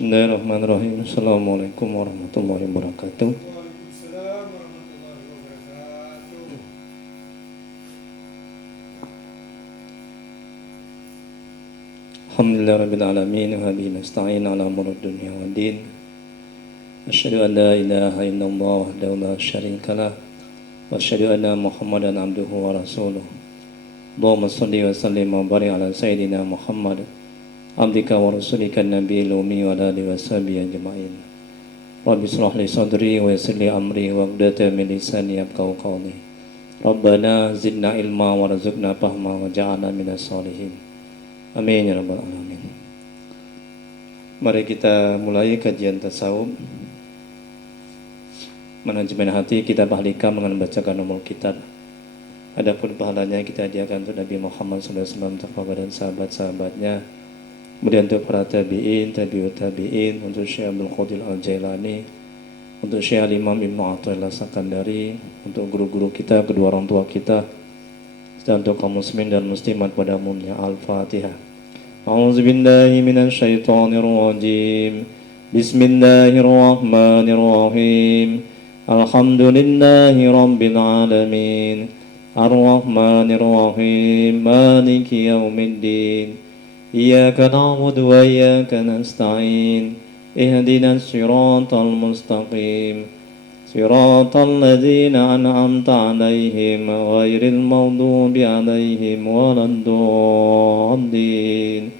Bismillahirrahmanirrahim. Assalamualaikum warahmatullahi wabarakatuh. Waalaikumsalam warahmatullahi wabarakatuh. Alhamdulillah rabbil alamin wa bihi nasta'in ala umuri dunya waddin. Asyhadu an la ilaha illallah wahdahu la syarika lah wa asyhadu anna Muhammadan abduhu wa rasuluh. Allahumma shalli wa sallim wa barik ala sayyidina Muhammad abdika wa rasulika nabiyil ummi wa ala alihi wa sahbihi ajma'in. Rabbi shrah li sadri wa yassir li amri wa aqdata min lisani yafqahu qawli. Rabbana zidna ilma warzuqna fahma waj'alna minas sholihin. Amin ya rabbal alamin. Mari kita mulai kajian tasawuf. Manajemen hati kita bahalika dengan membacakan umul kitab. Adapun pahalanya kita hadiahkan untuk Nabi Muhammad SAW, sahabat dan sahabat-sahabatnya. Kemudian untuk para tabi'in, tabi'ut tabi'in, untuk Syekh Abdul Qadir Al-Jailani, untuk Syekh Al-Imam Ibnu Athaillah Sakandari, untuk guru-guru kita, kedua orang tua kita, dan untuk kaum muslimin dan muslimat pada umumnya. Al-Fatihah. A'udzubillahi minasyaitonirrajim. Bismillahirrahmanirrahim. Alhamdulillahi rabbil alamin. Ar-Rahmanirrahim. Maliki yaumiddin. Iyyaka na'budu wa iyyaka nasta'in. Ihdinas siratal mustaqim. Siratal ladzina an'amta 'alaihim ghairil maghdubi 'alaihim waladdallin.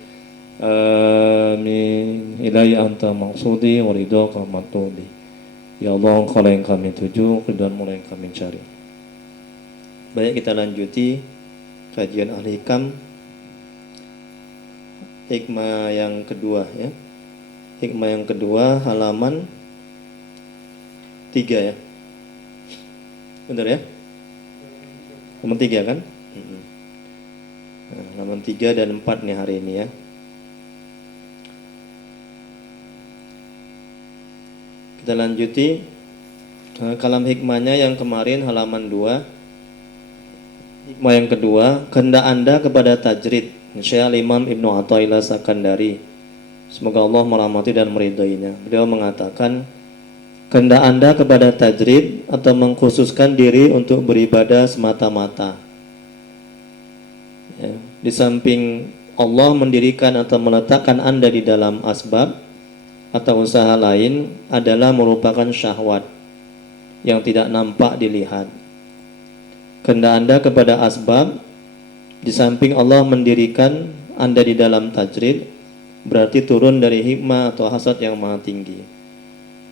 Amin. Ilahi anta maqsudi wa ridhaka matlubi. Ya Allah, Engkau yang kami tuju, ridhamu yang kami cari. Baik, kita lanjuti kajian Al-Hikam. Hikmah yang kedua ya. Hikmah yang kedua halaman 3 ya. Benar ya? Halaman 3 kan? Nah, halaman 3 dan 4 nih hari ini ya. Kita lanjuti kalam hikmahnya yang kemarin halaman 2. Hikmah yang kedua, kehendak Anda kepada tajrid. Syekh Imam Ibnu Athaillah Sakandari, semoga Allah merahmati dan meridhoinya. Beliau mengatakan, kehendak Anda kepada tajrid atau mengkhususkan diri untuk beribadah semata-mata ya. Di samping Allah mendirikan atau meletakkan Anda di dalam asbab atau usaha lain adalah merupakan syahwat yang tidak nampak dilihat. Kehendak Anda kepada asbab di samping Allah mendirikan Anda di dalam tajrid berarti turun dari hikmah atau hasad yang maha tinggi.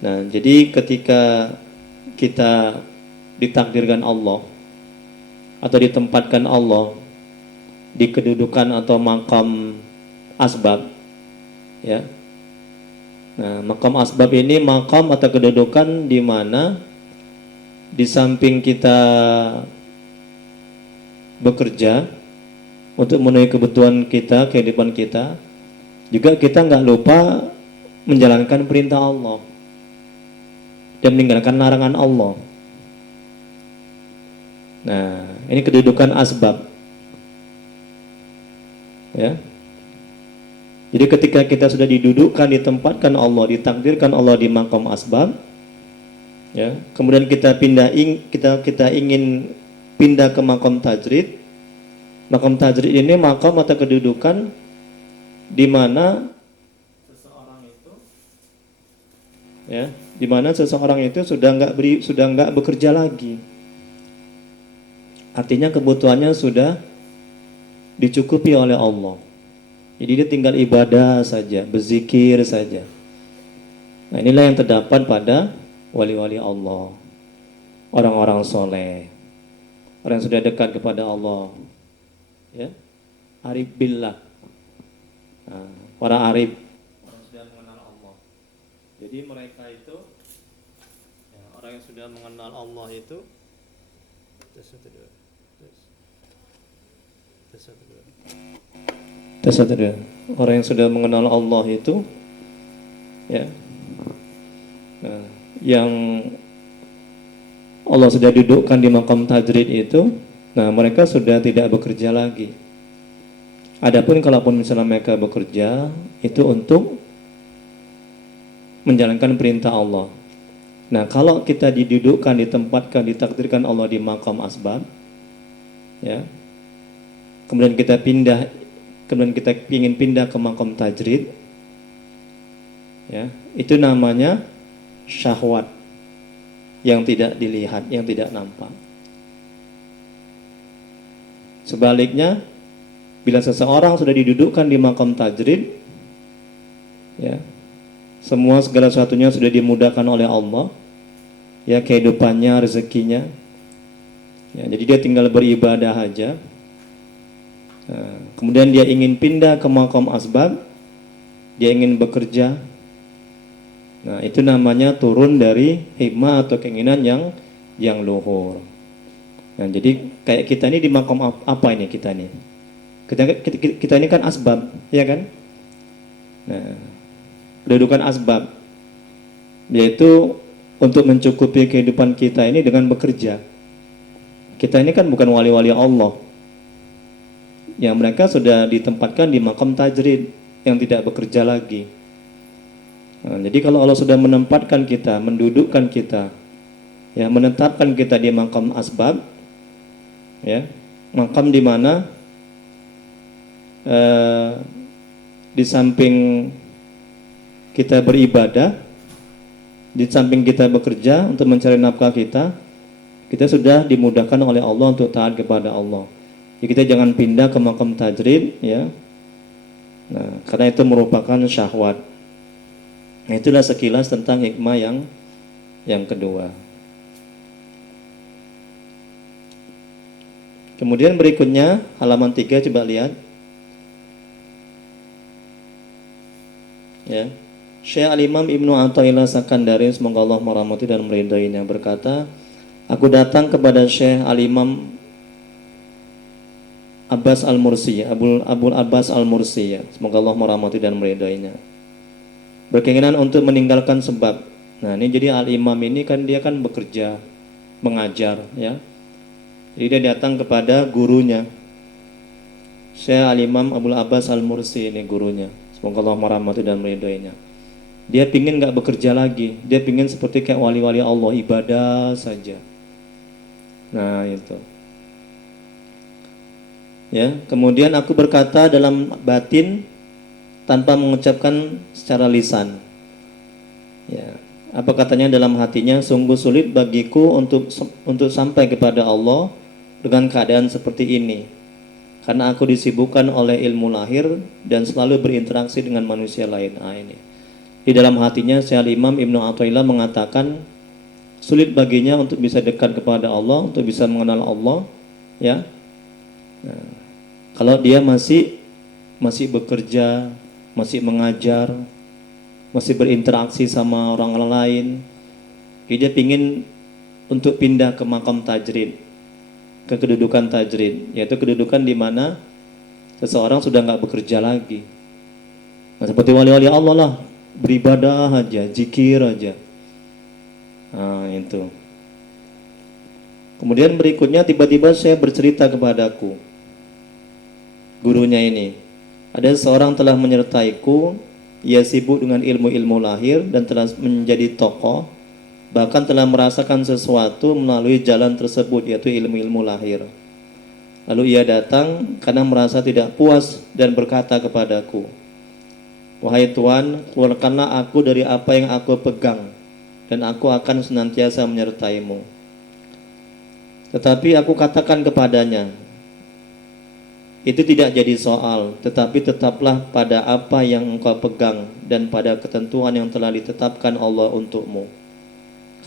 Nah, jadi ketika kita ditakdirkan Allah atau ditempatkan Allah di kedudukan atau makam asbab ya. Nah, makam asbab ini makam atau kedudukan di mana di samping kita bekerja untuk memenuhi kebutuhan kita, kehidupan kita, juga kita nggak lupa menjalankan perintah Allah dan meninggalkan larangan Allah. Nah, ini kedudukan asbab ya. Jadi ketika kita sudah didudukkan, ditempatkan Allah, ditakdirkan Allah di makam asbab ya, kemudian kita ingin pindah ke makam tajrid. Makam tajrid ini makam atau kedudukan di mana seseorang itu sudah nggak bekerja lagi. Artinya kebutuhannya sudah dicukupi oleh Allah. Jadi dia tinggal ibadah saja, berzikir saja. Nah, inilah yang terdapat pada wali-wali Allah, orang-orang soleh, orang yang sudah dekat kepada Allah. Ya, arif billah. Nah, para arif orang sudah mengenal Allah. Jadi mereka itu ya, orang yang sudah mengenal Allah itu orang yang sudah mengenal Allah itu ya, nah, yang Allah sudah dudukkan di makam tajrid itu. Nah, mereka sudah tidak bekerja lagi. Adapun kalaupun misalnya mereka bekerja, itu untuk menjalankan perintah Allah. Nah, kalau kita didudukkan, ditempatkan, ditakdirkan Allah di maqam asbab, ya, kemudian kita ingin pindah ke maqam tajrid, ya, itu namanya syahwat yang tidak dilihat, yang tidak nampak. Sebaliknya, bila seseorang sudah didudukkan di maqam tajrid, ya, semua segala sesuatunya sudah dimudahkan oleh Allah, ya, kehidupannya, rezekinya, ya, jadi dia tinggal beribadah aja. Nah, kemudian dia ingin pindah ke maqam asbab, dia ingin bekerja. Nah, itu namanya turun dari hikmah atau keinginan yang luhur. Nah, jadi kayak kita ini di maqam apa ini kita ini? Kita ini kan asbab, ya kan? Nah, kedudukan asbab yaitu untuk mencukupi kehidupan kita ini dengan bekerja. Kita ini kan bukan wali-wali Allah. Yang mereka sudah ditempatkan di maqam tajrid yang tidak bekerja lagi. Nah, jadi kalau Allah sudah menempatkan kita, mendudukkan kita, ya, menetapkan kita di maqam asbab, ya, maqam di mana di samping kita beribadah, di samping kita bekerja untuk mencari nafkah kita sudah dimudahkan oleh Allah untuk taat kepada Allah. Jadi kita jangan pindah ke maqam tajrid, ya. Nah, karena itu merupakan syahwat. Nah, itulah sekilas tentang hikmah yang kedua. Kemudian berikutnya halaman 3, coba lihat. Ya. Syekh Al-Imam Ibnu Athaillah Sakandari, semoga Allah merahmati dan meridainya, berkata, aku datang kepada Syekh Al-Imam Abbas Al-Mursi, Abul Abbas Al-Mursi, ya, semoga Allah merahmati dan meridainya, berkeinginan untuk meninggalkan sebab. Nah, ini jadi Al-Imam ini kan dia kan bekerja, mengajar, ya. Jadi dia datang kepada gurunya, Syekh Al-Imam Abul Abbas Al-Mursi, ini gurunya, semoga Allah merahmati dan meridainya. Dia pingin nggak bekerja lagi, dia pingin seperti kayak wali-wali Allah, ibadah saja. Nah, itu. Ya, kemudian aku berkata dalam batin tanpa mengucapkan secara lisan. Ya, apa katanya dalam hatinya? Sungguh sulit bagiku untuk sampai kepada Allah dengan keadaan seperti ini, karena aku disibukkan oleh ilmu lahir dan selalu berinteraksi dengan manusia lain. Nah, ini di dalam hatinya Syekh Imam Ibnu Athaillah mengatakan sulit baginya untuk bisa dekat kepada Allah, untuk bisa mengenal Allah, ya. Nah, kalau dia masih bekerja, masih mengajar, masih berinteraksi sama orang lain, dia pingin untuk pindah ke maqam tajrid, ke kedudukan tajrid, yaitu kedudukan di mana seseorang sudah nggak bekerja lagi. Nah, seperti wali-wali Allah lah, beribadah aja, zikir aja. Nah, itu. Kemudian berikutnya tiba-tiba saya bercerita kepadaku, gurunya ini, ada seorang telah menyertaiku, ia sibuk dengan ilmu-ilmu lahir dan telah menjadi tokoh, bahkan telah merasakan sesuatu melalui jalan tersebut, yaitu ilmu-ilmu lahir. Lalu ia datang karena merasa tidak puas dan berkata kepadaku, wahai Tuan, keluarkanlah aku dari apa yang aku pegang, dan aku akan senantiasa menyertaimu. Tetapi aku katakan kepadanya, itu tidak jadi soal, tetapi tetaplah pada apa yang engkau pegang dan pada ketentuan yang telah ditetapkan Allah untukmu,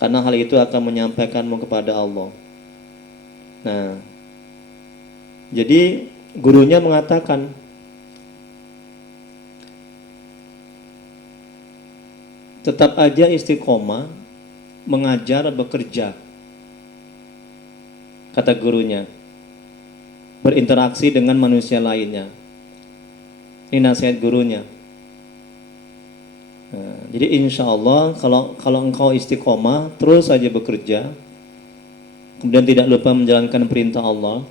karena hal itu akan menyampaikanmu kepada Allah. Nah, jadi gurunya mengatakan, tetap aja istiqomah, mengajar, bekerja, kata gurunya, berinteraksi dengan manusia lainnya. Ini nasihat gurunya. Nah, jadi insya Allah kalau engkau istiqomah, terus saja bekerja, kemudian tidak lupa menjalankan perintah Allah,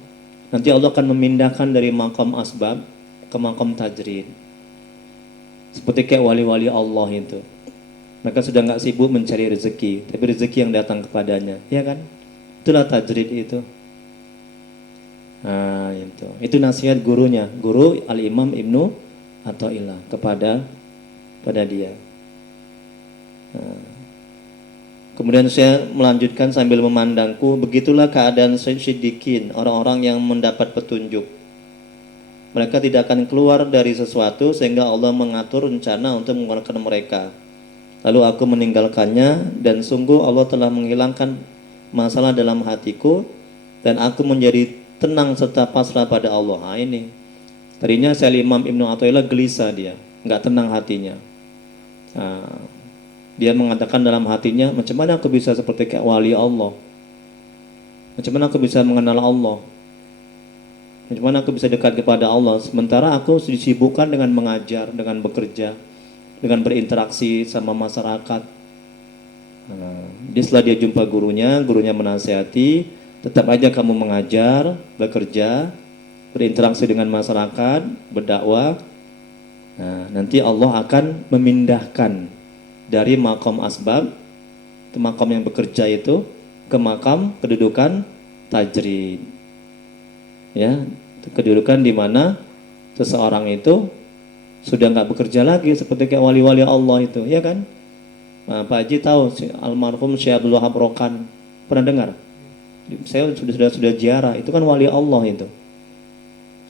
nanti Allah akan memindahkan dari maqam asbab ke maqam tajrid, seperti kayak wali-wali Allah itu. Mereka sudah nggak sibuk mencari rezeki, tapi rezeki yang datang kepadanya, ya kan? Itulah tajrid itu. Nah, itu nasihat gurunya, guru Al-Imam Ibnu Athaillah pada dia. Nah, kemudian saya melanjutkan sambil memandangku, begitulah keadaan siddiqin, orang-orang yang mendapat petunjuk. Mereka tidak akan keluar dari sesuatu sehingga Allah mengatur rencana untuk mengeluarkan mereka. Lalu aku meninggalkannya, dan sungguh Allah telah menghilangkan masalah dalam hatiku, dan aku menjadi tenang serta pasrah pada Allah. Nah, ini tadinya saya Imam Ibnu Athaillah gelisah, dia nggak tenang hatinya. Nah, dia mengatakan dalam hatinya, macam mana aku bisa seperti kayak wali Allah, macam mana aku bisa mengenal Allah, macam mana aku bisa dekat kepada Allah, sementara aku disibukkan dengan mengajar, dengan bekerja, dengan berinteraksi sama masyarakat. Setelah dia jumpa gurunya menasihati, tetap aja kamu mengajar, bekerja, berinteraksi dengan masyarakat, berdakwah. Nah, nanti Allah akan memindahkan dari makom asbab, ke makom yang bekerja itu, ke makam kedudukan tajrid. Ya, kedudukan di mana seseorang itu sudah nggak bekerja lagi seperti kayak wali-wali Allah itu, ya kan? Nah, Pak Haji tahu almarhum Syekh Abdul Wahab Rokan, pernah dengar? Saya sudah ziarah, itu kan wali Allah itu.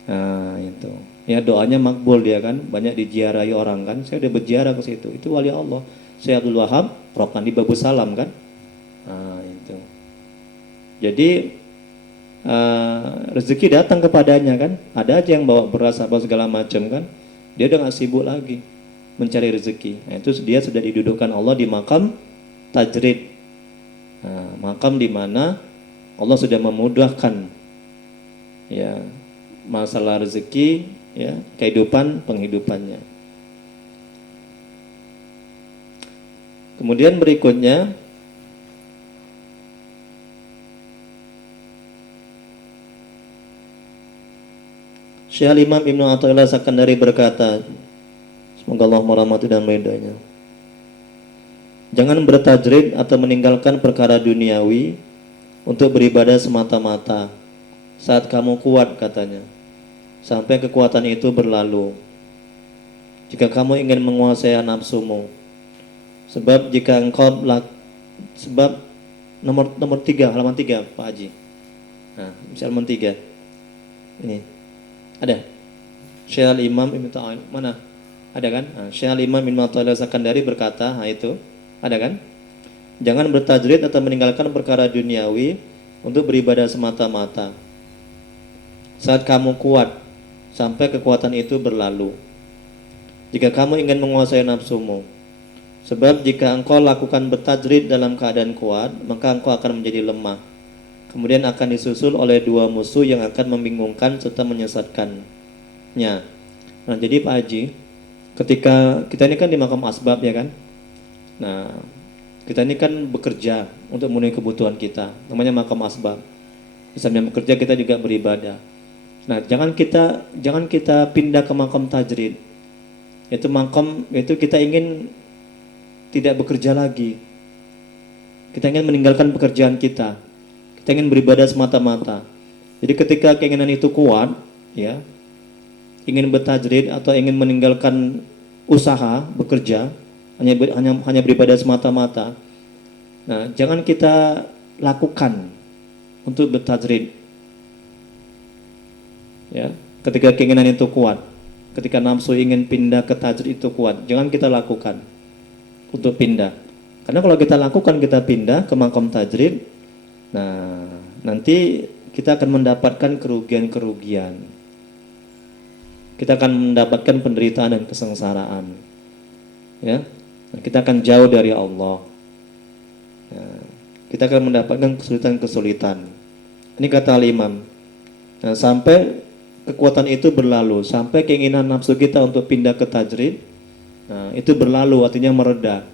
Nah, itu. Ya, doanya makbul dia kan, banyak diziarahi orang kan. Saya udah berziarah ke situ. Itu wali Allah. Syekh Abdul Wahab Rokan di Babu Salam kan. Nah, itu. Jadi rezeki datang kepadanya kan. Ada aja yang bawa beras apa segala macam kan. Dia udah gak sibuk lagi mencari rezeki. Nah, itu dia sudah didudukkan Allah di makam tajrid. Nah, makam di mana Allah sudah memudahkan ya masalah rezeki, ya, kehidupan penghidupannya. Kemudian berikutnya Syekh Imam Ibnu Athaillah Sakandari berkata, semoga Allah merahmati dan meridainya, jangan bertajrid atau meninggalkan perkara duniawi untuk beribadah semata-mata saat kamu kuat, katanya, sampai kekuatan itu berlalu. Jika kamu ingin menguasai nafsumu, sebab jika engkau sebab nomor 3, halaman 3 Pak Haji. Nah, halaman 3 ini ada Syekh Imam Ibnu Athaillah, mana? Ada kan? Nah, Syekh Imam Ibnu Athaillah Sakandari berkata, nah itu, ada kan? Jangan bertajrid atau meninggalkan perkara duniawi untuk beribadah semata-mata saat kamu kuat sampai kekuatan itu berlalu. Jika kamu ingin menguasai nafsumu, sebab jika engkau lakukan bertajrid dalam keadaan kuat, maka engkau akan menjadi lemah. Kemudian akan disusul oleh dua musuh yang akan membingungkan serta menyesatkannya. Nah, jadi Pak Haji, ketika kita ini kan di makam asbab, ya kan? Nah, kita ini kan bekerja untuk memenuhi kebutuhan kita, namanya makam asbab. Di samping bekerja kita juga beribadah. Nah, jangan kita pindah ke makam tajrid. Itu makam itu kita ingin tidak bekerja lagi. Kita ingin meninggalkan pekerjaan kita. Kita ingin beribadah semata-mata. Jadi ketika keinginan itu kuat, ya, ingin bertajrid atau ingin meninggalkan usaha bekerja, hanya beribadah semata-mata. Nah, jangan kita lakukan untuk bertajrid. Ya, ketika keinginan itu kuat, ketika nafsu ingin pindah ke tajrid itu kuat, jangan kita lakukan untuk pindah. Karena kalau kita lakukan, kita pindah ke makam tajrid, nah, nanti kita akan mendapatkan kerugian-kerugian. Kita akan mendapatkan penderitaan dan kesengsaraan. Ya, kita akan jauh dari Allah. Ya, kita akan mendapatkan kesulitan-kesulitan. Ini kata Al-Imam. Nah, sampai kekuatan itu berlalu, sampai keinginan nafsu kita untuk pindah ke tajrid, nah, itu berlalu, artinya mereda.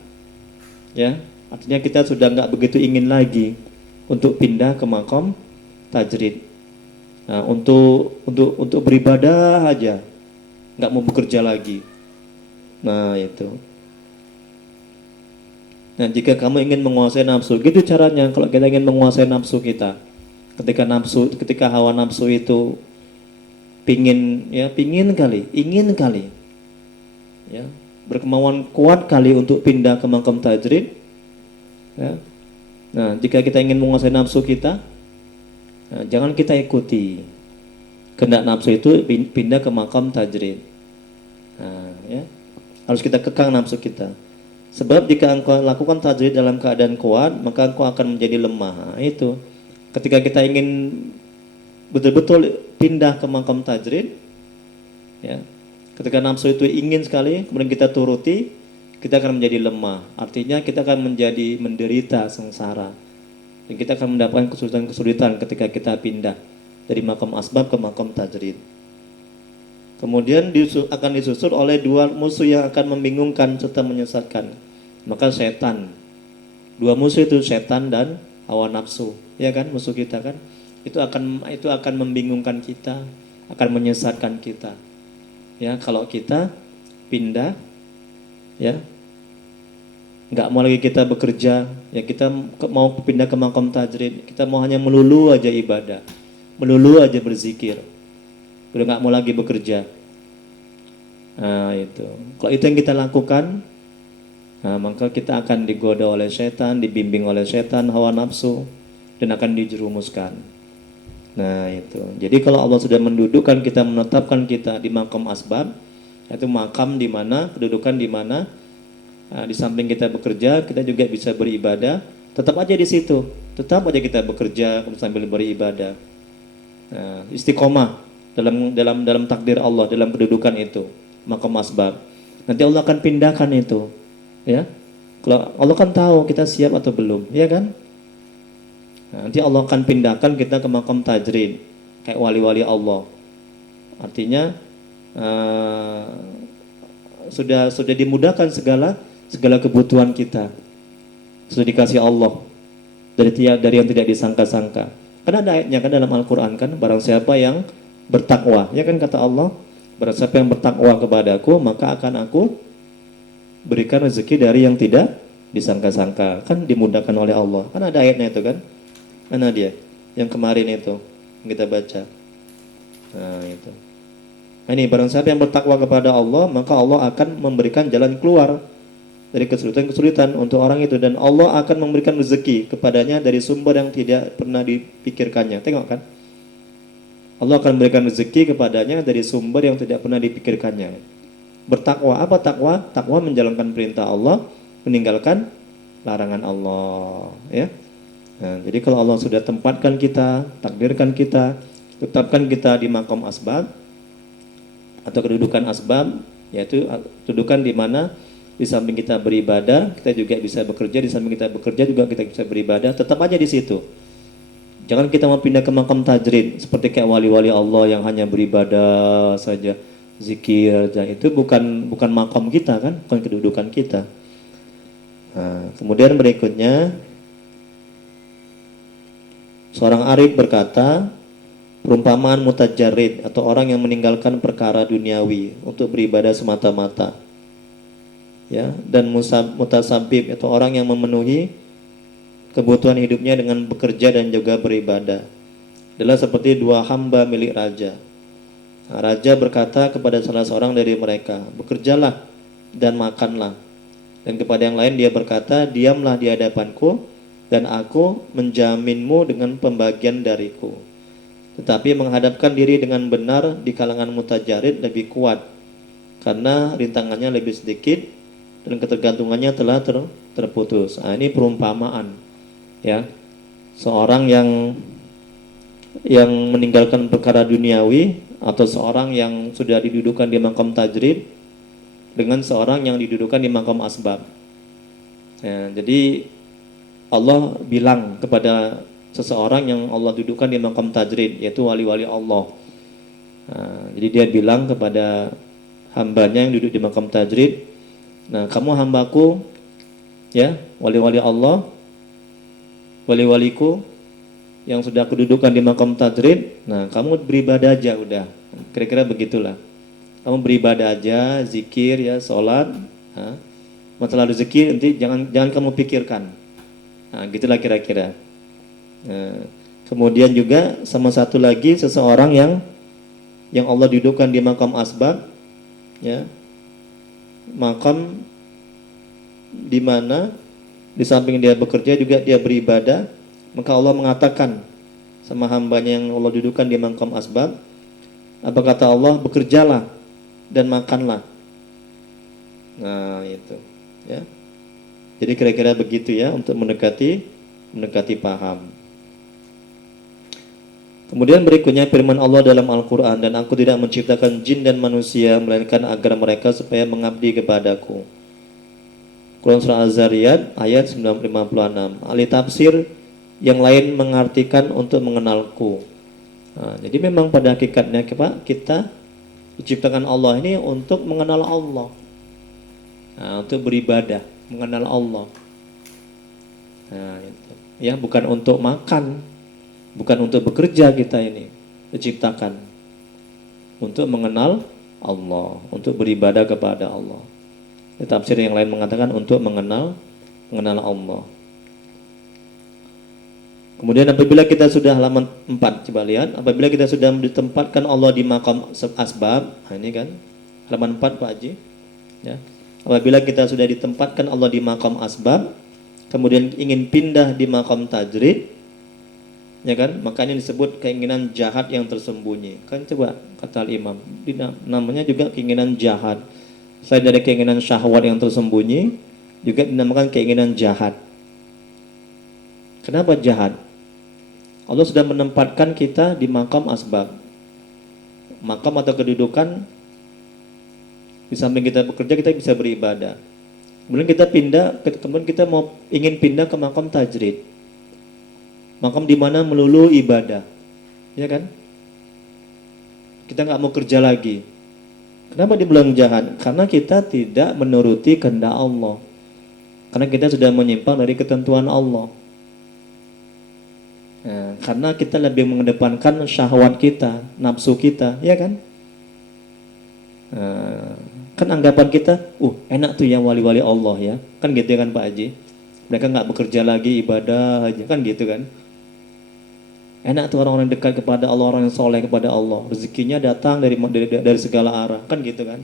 Ya, artinya kita sudah nggak begitu ingin lagi untuk pindah ke makom tajrid. Nah, untuk beribadah aja, nggak mau bekerja lagi. Nah, itu. Nah, jika kamu ingin menguasai nafsu, gitu caranya. Kalau kita ingin menguasai nafsu kita, ketika hawa nafsu itu ingin kali, ya, berkemauan kuat kali untuk pindah ke makam tajrid, ya. Nah, jika kita ingin menguasai nafsu kita, nah, jangan kita ikuti kehendak nafsu itu pindah ke makam tajrid. Nah, ya, harus kita kekang nafsu kita. Sebab jika engkau lakukan tajrid dalam keadaan kuat, maka engkau akan menjadi lemah. Nah, itu. Ketika kita ingin betul-betul pindah ke makam tajrid, ya, ketika nafsu itu ingin sekali, kemudian kita turuti, kita akan menjadi lemah. Artinya kita akan menjadi menderita sengsara. Dan kita akan mendapatkan kesulitan-kesulitan ketika kita pindah dari makam asbab ke makam tajrid. Kemudian akan disusul oleh dua musuh yang akan membingungkan serta menyesatkan. Maka setan. Dua musuh itu setan dan hawa nafsu. Ya kan, musuh kita kan. Itu akan membingungkan kita, akan menyesatkan kita. Ya, kalau kita pindah, ya, nggak mau lagi kita bekerja, ya kita mau pindah ke makam tajrid, kita mau hanya melulu aja ibadah, melulu aja berzikir, udah nggak mau lagi bekerja. Nah itu, kalau itu yang kita lakukan, nah, maka kita akan digoda oleh setan, dibimbing oleh setan, hawa nafsu, dan akan dijerumuskan. Nah itu, jadi kalau Allah sudah mendudukkan kita, menetapkan kita di makam asbab, yaitu makam di mana, kedudukan di mana, nah, di samping kita bekerja, kita juga bisa beribadah. Tetap aja di situ, tetap aja kita bekerja sambil beribadah. Nah, istiqomah dalam takdir Allah, dalam kedudukan itu, makam asbab. Nanti Allah akan pindahkan itu, ya. Kalau Allah kan tahu kita siap atau belum, ya kan? Nanti Allah akan pindahkan kita ke makam tajrid, kayak wali-wali Allah. Artinya sudah dimudahkan segala kebutuhan kita, sudah dikasih Allah dari yang tidak disangka-sangka. Karena ada ayatnya kan dalam Al-Quran kan, barang siapa yang bertakwa, ya kan kata Allah, barang siapa yang bertakwa kepadaku, maka akan aku berikan rezeki dari yang tidak disangka-sangka. Kan dimudahkan oleh Allah. Kan ada ayatnya itu kan. Mana dia? Yang kemarin itu yang kita baca. Nah itu. Nah, ini barang siapa yang bertakwa kepada Allah, maka Allah akan memberikan jalan keluar dari kesulitan-kesulitan untuk orang itu, dan Allah akan memberikan rezeki kepadanya dari sumber yang tidak pernah dipikirkannya. Tengok kan? Allah akan memberikan rezeki kepadanya dari sumber yang tidak pernah dipikirkannya. Bertakwa, apa takwa? Takwa menjalankan perintah Allah, meninggalkan larangan Allah, ya. Nah, jadi kalau Allah sudah tempatkan kita, takdirkan kita, tetapkan kita di makam asbab atau kedudukan asbab, yaitu kedudukan di mana di samping kita beribadah, kita juga bisa bekerja, di samping kita bekerja juga kita bisa beribadah, tetap aja di situ. Jangan kita mau pindah ke makam tajrid seperti kayak wali-wali Allah yang hanya beribadah saja, zikir saja. Itu bukan makam kita kan, bukan kedudukan kita. Nah, kemudian berikutnya, seorang arif berkata, perumpamaan mutajarrid atau orang yang meninggalkan perkara duniawi untuk beribadah semata-mata, ya, dan mutasabib atau orang yang memenuhi kebutuhan hidupnya dengan bekerja dan juga beribadah, adalah seperti dua hamba milik raja. Nah, raja berkata kepada salah seorang dari mereka, bekerjalah dan makanlah. Dan kepada yang lain dia berkata, diamlah di hadapanku dan aku menjaminmu dengan pembagian dariku. Tetapi menghadapkan diri dengan benar di kalangan mutajarid lebih kuat, karena rintangannya lebih sedikit dan ketergantungannya telah terputus. Nah, ini perumpamaan, ya, seorang yang meninggalkan perkara duniawi atau seorang yang sudah didudukan di makam tajrid dengan seorang yang didudukan di makam asbab. Ya, jadi Allah bilang kepada seseorang yang Allah dudukkan di makam tajrid, yaitu wali-wali Allah. Nah, jadi dia bilang kepada hambanya yang duduk di makam tajrid, nah kamu hambaku, ya, wali-wali Allah, wali-waliku yang sudah kedudukan di makam tajrid, nah kamu beribadah aja udah, kira-kira begitulah. Kamu beribadah aja, zikir ya, sholat, nah, Masalah rezeki nanti jangan kamu pikirkan. Nah, gitulah kira-kira. Nah, kemudian juga sama satu lagi seseorang yang Allah dudukkan di makam asbab, ya, makam di mana di samping dia bekerja juga dia beribadah, maka Allah mengatakan sama hambanya yang Allah dudukkan di makam asbab, apa kata Allah? Bekerjalah dan makanlah. Nah, itu, ya. Jadi kira-kira begitu ya untuk mendekati paham. Kemudian berikutnya firman Allah dalam Al-Quran, dan aku tidak menciptakan jin dan manusia melainkan agar mereka supaya mengabdi kepadaku. Quran Surah Az-Zariyat ayat 956. Ahli tafsir yang lain mengartikan untuk mengenalku. Nah, jadi memang pada hakikatnya kita diciptakan Allah ini untuk mengenal Allah. Nah, untuk beribadah, mengenal Allah. Nah, itu. Ya, bukan untuk makan, bukan untuk bekerja kita ini diciptakan untuk mengenal Allah, untuk beribadah kepada Allah. Tafsir yang lain mengatakan untuk mengenal Allah. Kemudian apabila kita sudah halaman 4, coba lihat, apabila kita sudah ditempatkan Allah di makam asbab, nah ini kan halaman 4 Pak Haji, ya. Apabila kita sudah ditempatkan Allah di makam asbab, kemudian ingin pindah di makam tajrid, ya kan, maka ini disebut keinginan jahat yang tersembunyi. Kan coba kata Imam, namanya juga keinginan jahat. Selain dari keinginan syahwat yang tersembunyi, juga dinamakan keinginan jahat. Kenapa jahat? Allah sudah menempatkan kita di makam asbab. Makam atau kedudukan, di samping kita bekerja, kita bisa beribadah. Kemudian kita ingin pindah ke makam tajrid. Makam di mana melulu ibadah. Ya kan? Kita nggak mau kerja lagi. Kenapa dibilang jahat? Karena kita tidak menuruti kehendak Allah. Karena kita sudah menyimpang dari ketentuan Allah. Nah, karena kita lebih mengedepankan syahwat kita, nafsu kita, ya kan? Nah, kan anggapan kita, enak tuh yang wali-wali Allah ya, kan gitu kan Pak Haji? Mereka nggak bekerja lagi, ibadah aja, kan gitu kan? Enak tuh orang-orang dekat kepada Allah, orang yang soleh kepada Allah, rezekinya datang dari segala arah, kan gitu kan?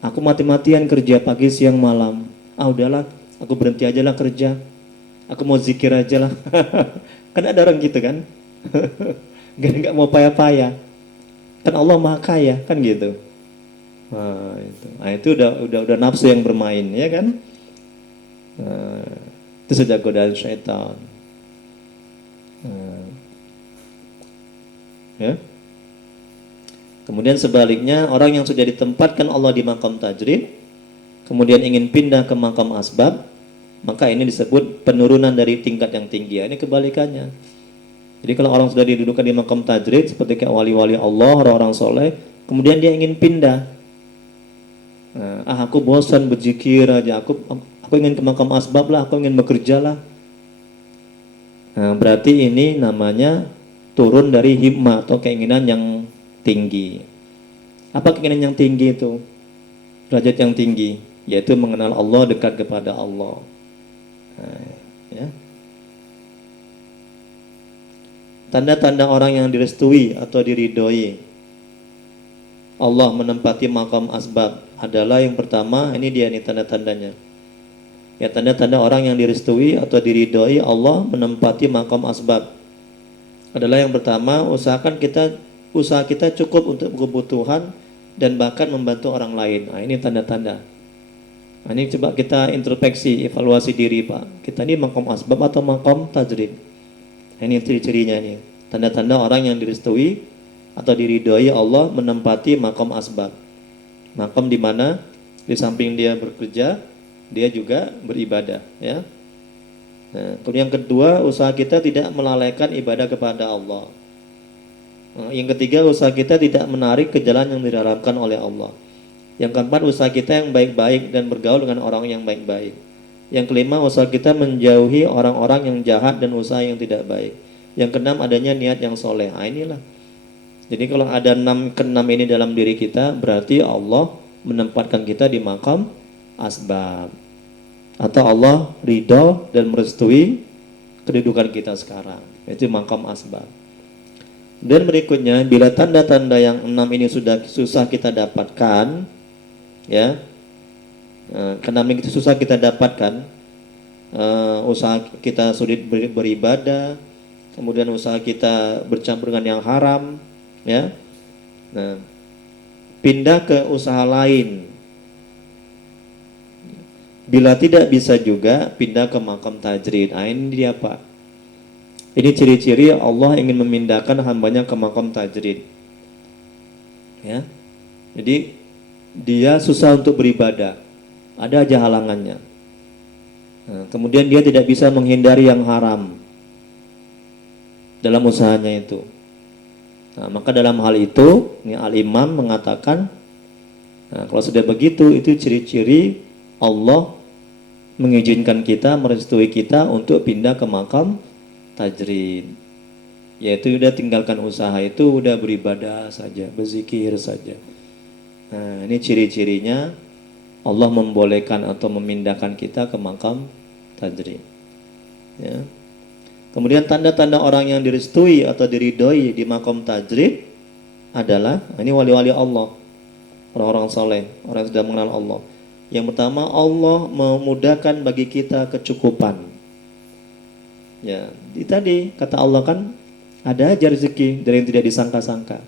Aku mati-matian kerja pagi siang malam, udahlah, aku berhenti aja lah kerja, aku mau zikir aja lah. Kan ada orang gitu kan? Nggak mau payah-payah, kan Allah maha kaya, kan gitu. Itu udah nafsu yang bermain, ya kan? Itu sudah godaan syaitan. Ya. Kemudian sebaliknya, orang yang sudah ditempatkan Allah di makam tajrid, kemudian ingin pindah ke makam asbab, maka ini disebut penurunan dari tingkat yang tinggi. Ini kebalikannya. Jadi kalau orang sudah didudukan di makam tajrid seperti kayak wali-wali Allah, orang-orang soleh, kemudian dia ingin pindah. Aku bosan berzikir aja, aku ingin ke makam asbab lah, aku ingin bekerja lah. Nah, berarti ini namanya turun dari hikmah atau keinginan yang tinggi. Apa keinginan yang tinggi itu? Derajat yang tinggi, yaitu mengenal Allah, dekat kepada Allah. Ya. Tanda-tanda orang yang direstui atau diridhoi Allah menempati makam asbab adalah yang pertama, ini dia nih tanda-tandanya. Ya, tanda-tanda orang yang direstui atau diridhoi Allah menempati makam asbab adalah yang pertama, usaha kita cukup untuk kebutuhan dan bahkan membantu orang lain. Ini tanda-tanda. Ini coba kita introspeksi, evaluasi diri Pak. Kita ini makam asbab atau makam tajrid? Ini ciri-cirinya nih. Tanda-tanda orang yang direstui atau diridhoi Allah menempati makam asbab. Makam di mana di samping dia bekerja, dia juga beribadah, ya. Nah, kemudian yang kedua, usaha kita tidak melalaikan ibadah kepada Allah. Yang ketiga, usaha kita tidak menarik ke jalan yang diharapkan oleh Allah. Yang keempat, usaha kita yang baik-baik dan bergaul dengan orang yang baik-baik. Yang kelima, usaha kita menjauhi orang-orang yang jahat dan usaha yang tidak baik. Yang keenam, adanya niat yang soleh. Inilah. Jadi kalau ada keenam ini dalam diri kita, berarti Allah menempatkan kita di makam asbab. Atau Allah ridho dan merestui kedudukan kita sekarang. Itu maqam asbab. Dan berikutnya, bila tanda-tanda yang 6 ini sudah susah kita dapatkan, ya, karena itu susah kita dapatkan, usaha kita sulit beribadah, kemudian usaha kita bercampur dengan yang haram, ya. Nah, pindah ke usaha lain. Bila tidak bisa juga, pindah ke makam tajrid. Ini dia Pak. Ini ciri-ciri Allah ingin memindahkan hambanya ke makam tajrid. Ya, jadi dia susah untuk beribadah. Ada aja halangannya. Nah, kemudian dia tidak bisa menghindari yang haram dalam usahanya itu. Nah, maka dalam hal itu, ini Al-Imam mengatakan, nah, kalau sudah begitu, itu ciri-ciri Allah mengizinkan kita, merestui kita untuk pindah ke makam tajrid. Yaitu udah tinggalkan usaha itu, udah beribadah saja, berzikir saja. Nah, ini ciri-cirinya Allah membolehkan atau memindahkan kita ke makam tajrid. Ya. Kemudian tanda-tanda orang yang direstui atau diridhoi di makam tajrid adalah, ini wali-wali Allah, orang-orang soleh, orang yang sudah mengenal Allah. Yang pertama, Allah memudahkan bagi kita kecukupan. Ya, tadi kata Allah kan ada aja rezeki dari yang tidak disangka-sangka.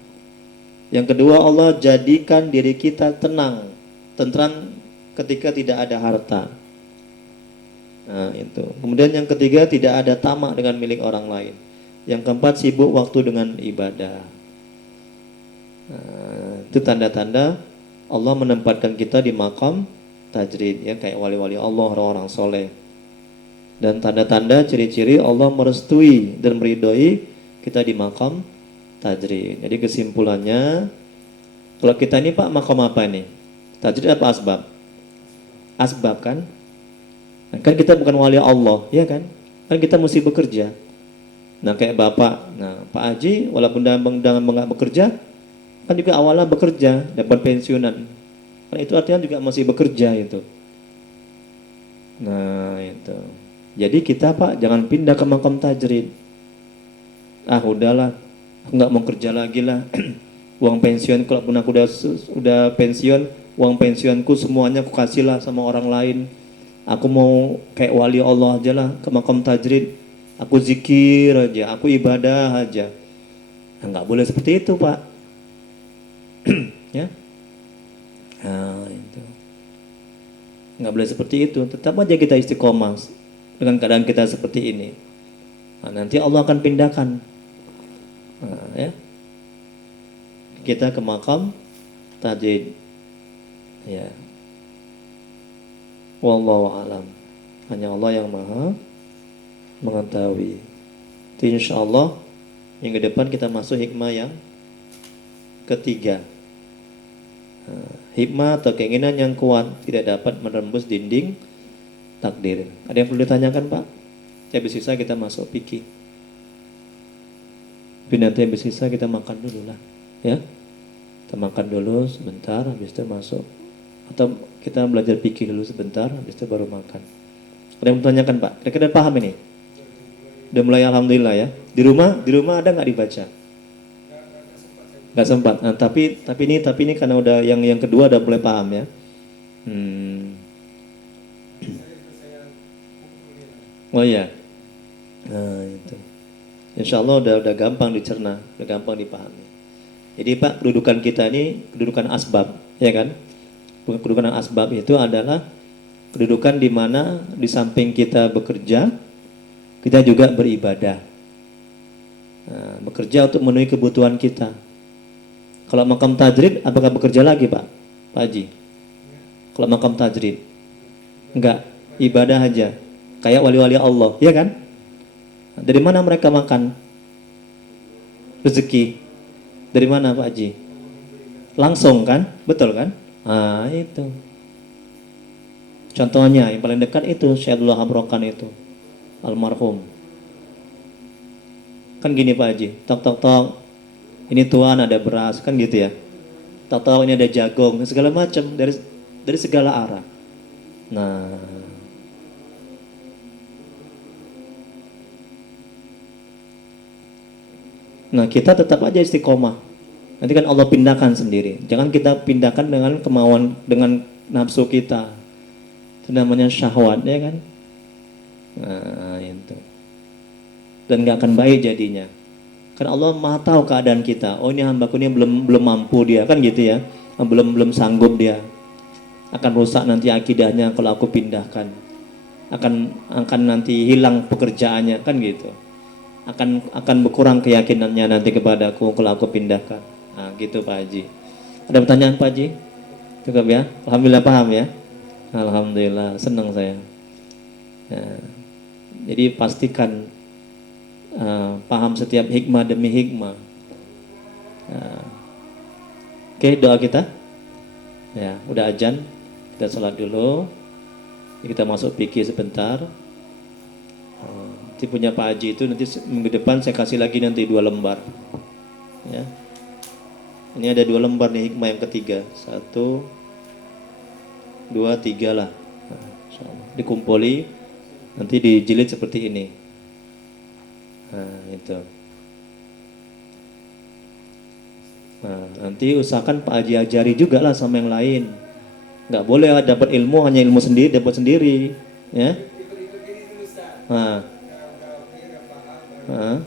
Yang kedua, Allah jadikan diri kita tenang, tentram ketika tidak ada harta. Nah, itu. Kemudian yang ketiga, tidak ada tamak dengan milik orang lain. Yang keempat, sibuk waktu dengan ibadah. Nah, itu tanda-tanda Allah menempatkan kita di makam tajrid, ya, kayak wali-wali Allah, orang-orang soleh. Dan tanda-tanda ciri-ciri Allah merestui dan meridhoi kita di makam tajrid. Jadi kesimpulannya, kalau kita ini Pak, makam apa ini? Tajrid apa asbab? Asbab kan? Nah, kan kita bukan wali Allah, ya kan? Kan kita mesti bekerja. Nah, kayak Bapak, nah Pak Haji walaupun dengan nggak bekerja, kan juga awalnya bekerja, dapat pensiunan. Kan itu artinya juga masih bekerja itu. Nah, itu. Jadi kita Pak, jangan pindah ke makam tajrid. Ah, udahlah, aku nggak mau kerja lagi lah. Uang pensiun, kalau pun aku udah pensiun, uang pensiunku semuanya aku kasih lah sama orang lain. Aku mau kayak wali Allah aja lah, ke makam tajrid. Aku zikir aja, aku ibadah aja. Nah, nggak boleh seperti itu Pak. Ya, nah, itu. Nggak boleh seperti itu. Tetap aja kita istiqomah dengan keadaan kita seperti ini. Nah, nanti Allah akan pindahkan, nah, ya, kita ke makam tajrid. Ya. Wallahu alam. Hanya Allah yang maha mengetahui. Itu insyaallah minggu depan kita masuk hikmah yang ketiga. Nah, hikmah atau keinginan yang kuat tidak dapat menembus dinding takdir. Ada yang perlu ditanyakan Pak? Habis sisa kita masuk fikih. Tapi nanti habis sisa kita makan dulu lah, ya. Kita makan dulu sebentar, habis itu masuk. Atau kita belajar fikih dulu sebentar, habis itu baru makan. Ada yang bertanyakan Pak? Kira-kira paham ini? Udah mulai alhamdulillah ya. Di rumah ada nggak dibaca? Nggak sempat. Nah, tapi ini karena udah yang kedua udah mulai paham ya. Oh iya. Nah, itu. Insya Allah udah gampang dicerna, udah gampang dipahami. Jadi Pak, kedudukan kita ini kedudukan asbab, ya kan? Kedudukan asbab itu adalah kedudukan di mana di samping kita bekerja, kita juga beribadah. Nah, bekerja untuk memenuhi kebutuhan kita. Kalau makam tajrid, apakah bekerja lagi Pak? Pak Haji? Kalau makam tajrid? Enggak, ibadah aja. Kayak wali-wali Allah, ya kan? Dari mana mereka makan rezeki? Dari mana Pak Haji? Langsung kan? Betul kan? Nah, itu. Contohnya yang paling dekat itu Syaikhullah Habrokan itu, almarhum. Kan gini Pak Haji, tok. Ini tuan ada beras, kan gitu ya. Tok ini ada jagung, segala macam dari segala arah. Nah, nah kita tetap aja istiqomah. Nanti kan Allah pindahkan sendiri. Jangan kita pindahkan dengan kemauan, dengan nafsu kita. Itu namanya syahwat, ya kan? Nah, itu. Dan nggak akan baik jadinya. Kan Allah Maha tahu keadaan kita. Oh, ini hambaku ini belum mampu dia, kan gitu ya. Belum sanggup dia. Akan rusak nanti akidahnya kalau aku pindahkan. Akan nanti hilang pekerjaannya, kan gitu. Akan berkurang keyakinannya nanti kepadaku kalau aku pindahkan. Nah, gitu Pak Haji. Ada pertanyaan Pak Haji? Cukup ya? Alhamdulillah paham ya? Alhamdulillah, senang saya. Nah, jadi pastikan paham setiap hikmah demi hikmah. Oke, doa kita. Ya, udah azan. Kita sholat dulu. Kita masuk fikih sebentar. Nanti punya Pak Haji itu nanti minggu depan saya kasih lagi nanti 2 lembar. Ya. Ini ada 2 lembar nih hikmah yang ketiga. 1, 2, 3 lah. Nah, insyaallah. Dikumpuli nanti dijilid seperti ini. Nah, itu. Nah, nanti usahakan Pak Haji ajari juga lah sama yang lain. Nggak boleh dapat ilmu hanya ilmu sendiri, dapat sendiri, ya. Nah, nah.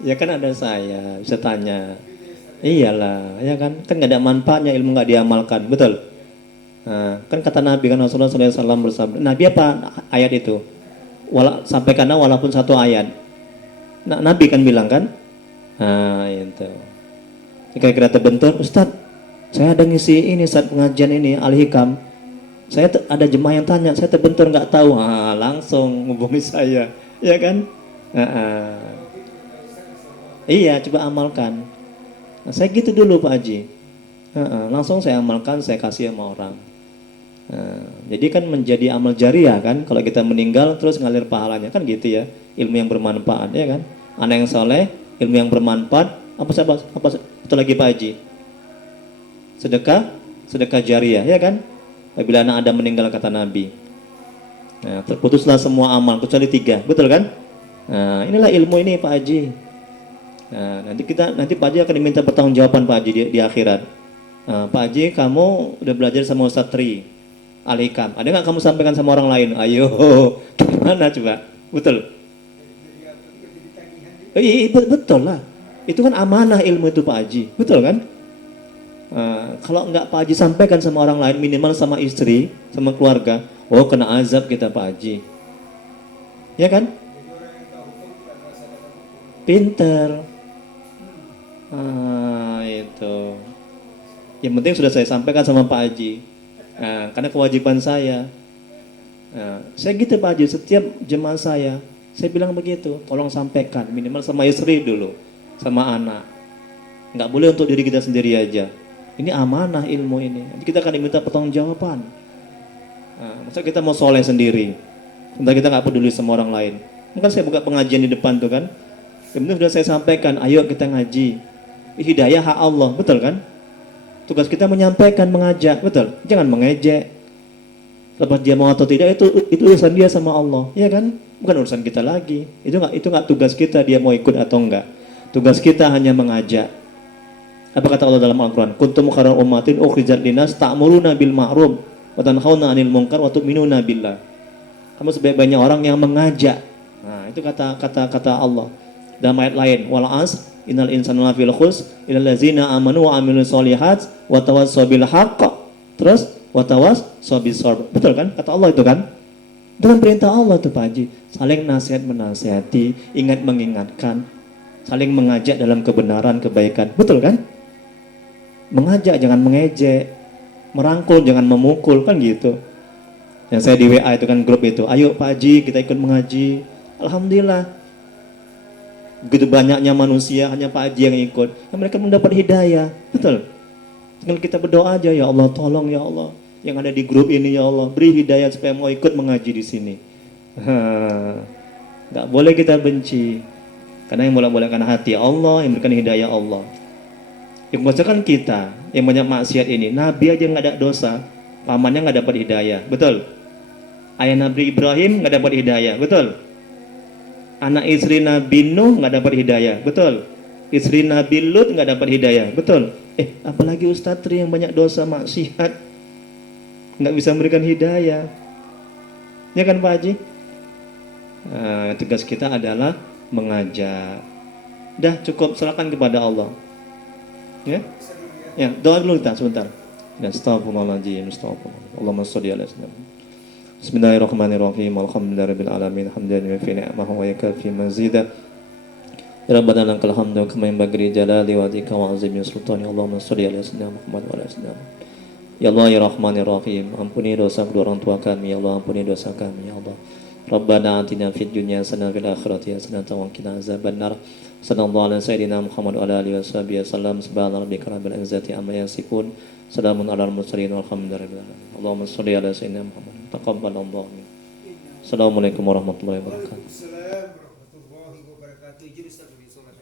Ya kan ada saya, bisa tanya. Iyalah, ya kan? Kan nggak ada manfaatnya ilmu nggak diamalkan, betul? Nah, kan kata Nabi kan Rasulullah SAW bersabda. Nabi apa ayat itu? Sampaikanlah walaupun 1 ayat. Nah, Nabi kan bilang kan? Nah, itu. Kira-kira terbentur, Ustadz, saya ada ngisi ini saat pengajian ini Al-Hikam. Saya ada jemaah yang tanya, saya terbentur nggak tahu. Langsung hubungi saya, ya kan? Iya, coba amalkan. Nah, saya gitu dulu Pak Haji. Langsung saya amalkan, saya kasih sama orang. Jadi kan menjadi amal jariah kan, kalau kita meninggal terus ngalir pahalanya kan gitu ya, ilmu yang bermanfaat ya kan, anak yang soleh, ilmu yang bermanfaat, apa satu lagi Pak Haji, sedekah jariah ya kan, apabila anak Adam meninggal kata Nabi, nah, terputuslah semua amal kecuali 3, betul kan? Nah, inilah ilmu ini Pak Haji. Nah, nanti Pak Haji akan diminta pertanggungjawaban Pak Haji di akhirat. Pak Haji, kamu udah belajar sama Ustadz Tri Al-Hikam, ada nggak kamu sampaikan sama orang lain? Ayo, gimana coba? Betul? Betul lah. Itu kan amanah ilmu itu Pak Haji, betul kan? Kalau nggak Pak Haji sampaikan sama orang lain, minimal sama istri, sama keluarga, oh kena azab kita Pak Haji, ya kan? Pinter. Itu. Yang penting sudah saya sampaikan sama Pak Haji. Karena kewajiban saya. Saya gitu Pak Haji, setiap jemaah saya bilang begitu, tolong sampaikan minimal sama istri dulu, sama anak. Nggak boleh untuk diri kita sendiri aja. Ini amanah ilmu ini. Nanti kita akan diminta pertanggungjawaban. Masa kita mau soleh sendiri, sementara kita nggak peduli sama orang lain. Mungkin saya buka pengajian di depan tuh kan. Yang penting sudah saya sampaikan, ayo kita ngaji. Hidayah hak Allah, betul kan? Tugas kita menyampaikan, mengajak, betul? Jangan mengejek. Lepas dia mau atau tidak itu urusan dia sama Allah, ya kan? Bukan urusan kita lagi. Itu nggak tugas kita dia mau ikut atau enggak. Tugas kita hanya mengajak. Apa kata Allah dalam Al-Quran? Kuntum khairal ummatin ukhrijat linnas ta'muruna bil ma'ruf wa tanhauna 'anil munkar wa tu'minuna billah. Kamu sebaik-baiknya orang yang mengajak. Nah, itu kata Allah. Dalam ayat lain, wal as innal insana lafi khusr illal ladzina amanu wa amilus solihat wa tawassaw bil haqq. Terus wa tawassaw bis sabr. Betul kan? Kata Allah itu kan? Dengan perintah Allah tuh Pak Haji, saling nasihat menasihati, ingat mengingatkan, saling mengajak dalam kebenaran, kebaikan. Betul kan? Mengajak jangan mengejek, merangkul jangan memukul, kan gitu. Yang saya di WA itu kan grup itu, ayo Pak Haji kita ikut mengaji. Alhamdulillah. Begitu banyaknya manusia, hanya Pak Haji yang ikut. Dan mereka mendapat hidayah. Betul. Tinggal kita berdoa aja, ya Allah tolong ya Allah. Yang ada di grup ini ya Allah, beri hidayah supaya mau ikut mengaji di sini. Nggak boleh kita benci. Karena yang bolak-balikkan hati Allah, yang memberikan hidayah Allah. Yang mengucapkan kita yang banyak maksiat ini, Nabi aja nggak ada dosa, pamannya nggak dapat hidayah, betul? Ayah Nabi Ibrahim nggak dapat hidayah, betul? Anak istri Nabi Nuh nggak dapat hidayah, betul? Istri Nabi Lut nggak dapat hidayah, betul? Apalagi Ustadz Tri yang banyak dosa maksiat, nggak bisa memberikan hidayah, ya kan Pak Haji? Nah, tugas kita adalah mengajak. Dah cukup, serahkan kepada Allah. Ya, ya doa dulu kita sebentar. Astagfirullahaladzim, astagfirullah. Allahumma sholli ala sayyidina. Bismillahirrahmanirrahim. Alhamdulillahirabbil alamin. Hamdan fi ni'mahu wa yakfi mazidah. Ya Rabbana lakal hamdu kama yanbaghi li jalali wajhika wa 'azimi sultani. Allahumma sholli ala sayyidina Muhammad wa ala sayyidina. Ya Allah ya Rahmanir Rahim, ampuni dosa kedua orang tua kami, ya Allah, ampuni dosa kami, ya Allah. Rabbana atina fid dunya hasanah fil akhirati hasanah wa qina azabannar. Sallallahu alaihi sayyidina Muhammad wa ala alihi washabihi wasallam. Subhana rabbika rabbil izzati amma yasifun. Salamun alal mursalin walhamdulillahi rabbil alamin. Allahumma shalli ala sayyidina Muhammad. Taqabbalallahu minna. Assalamualaikum warahmatullahi wabarakatuh. Waalaikumsalam warahmatullahi wabarakatuh. Jadi Ustaz lebih sholat.